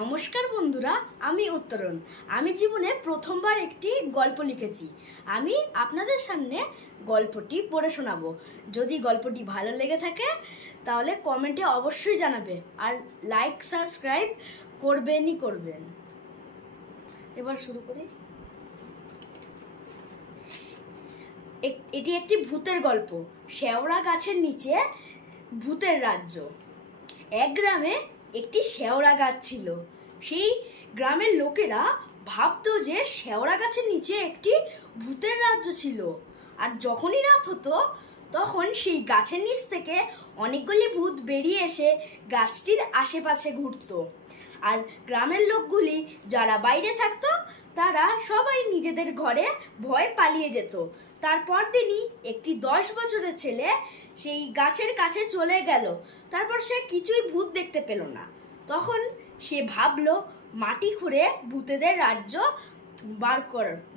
নমস্কার বন্ধুরা, আমি উত্তরণ। আমি জীবনে প্রথমবার একটি গল্প লিখেছি। আমি আপনাদের সামনে গল্পটি পড়ে শোনাবো। যদি গল্পটি ভালো লেগে থাকে তাহলে কমেন্টে অবশ্যই জানাবে, আর লাইক সাবস্ক্রাইব করবেন। এবার শুরু করি। এটি একটি ভূতের গল্প। শেওড়া গাছের নিচে ভূতের রাজ্য। এক গ্রামে একটি শেওড়া গাছ ছিল। সেই গ্রামের লোকেরা ভাবতো যে শেওড়া গাছের নিচে একটি ভূতের রাজ্য ছিল। আর যখনই রাত হতো তখন সেই গাছের নিচ থেকে অনেকগুলি ভূত বেরিয়ে এসে গাছটির আশেপাশে ঘুরতো। আর গ্রামের লোকগুলি যারা বাইরে থাকতো তারা সবাই নিজেদের ঘরে ভয় পালিয়ে যেত। তারপর দিনই একটি 10 বছরের ছেলে সেই গাছের কাছে চলে গেল। তারপর সে কিছুই ভূত দেখতে পেল না। তখন সে ভাবলো মাটি খুঁড়ে ভূতেদের রাজ্য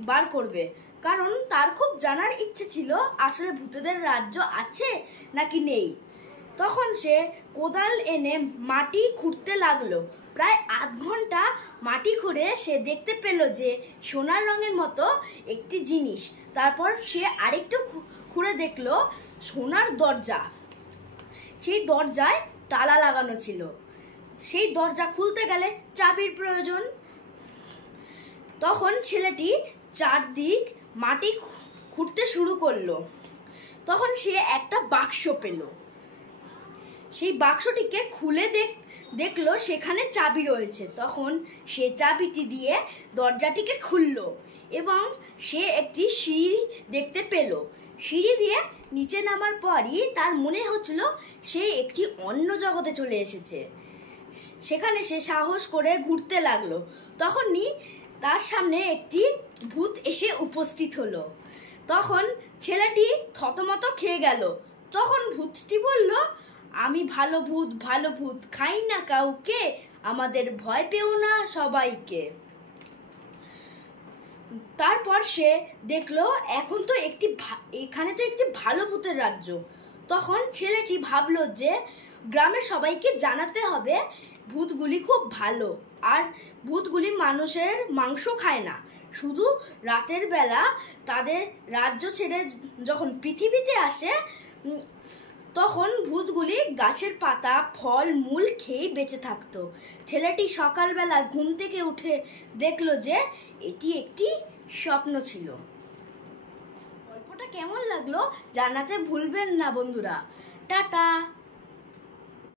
বার করবে, কারণ তার খুব জানার ইচ্ছে ছিল আসলে ভূতেদের রাজ্য আছে নাকি নেই। তখন সে কোদাল এনে মাটি খুঁড়তে লাগলো। প্রায় আধ ঘন্টা মাটি খুঁড়ে সে দেখতে পেল যে সোনার রঙের মতো একটি জিনিস। তারপর সে আরেকটু খুঁড়ে দেখলো সোনার দরজা। সেই দরজায় তালা লাগানো ছিল। সেই দরজা খুলতে গেলে চাবির প্রয়োজন। তখন ছেলেটি চারদিক মাটি খুঁড়তে শুরু করলো। তখন সে একটা বাক্স পেল। সেই বাক্সটিকে খুলে দেখলো সেখানে চাবি রয়েছে। তখন সে চাবিটি দিয়ে দরজাটিকে খুললো এবং সে একটি সিঁড়ি দেখতে পেল। সিঁড়ি দিয়ে নিচে নামার পরই তার মনে হচ্ছিল সে একটি অন্য জগতে চলে এসেছে। সেখানে সে সাহস করে ঘুরতে লাগলো। তখনই তার সামনে একটি ভূত এসে উপস্থিত হলো। তখন ছেলেটি থতমত খেয়ে গেল। তখন ভূতটি বলল, আমি ভালো ভূত, খাই না কাউকে, আমাদের ভয় পেও না সবাইকে। তারপর সে দেখলো এখানে তো একটি ভালো ভূতের রাজ্য। তখন ছেলেটি ভাবলো যে গ্রামের সবাইকে জানাতে হবে ভূতগুলি খুব ভালো, আর ভূতগুলি মানুষের মাংস খায় না। শুধু রাতের বেলা তাদের রাজ্য ছেড়ে যখন পৃথিবীতে আসে তখন ভূতগুলি গাছের পাতা ফল মূল খেয়ে বেঁচে থাকতো। ছেলেটি সকালবেলা ঘুম থেকে উঠে দেখলো যে এটি একটি স্বপ্ন ছিল। গল্পটা কেমন লাগলো জানাতে ভুলবেন না বন্ধুরা। টাটা।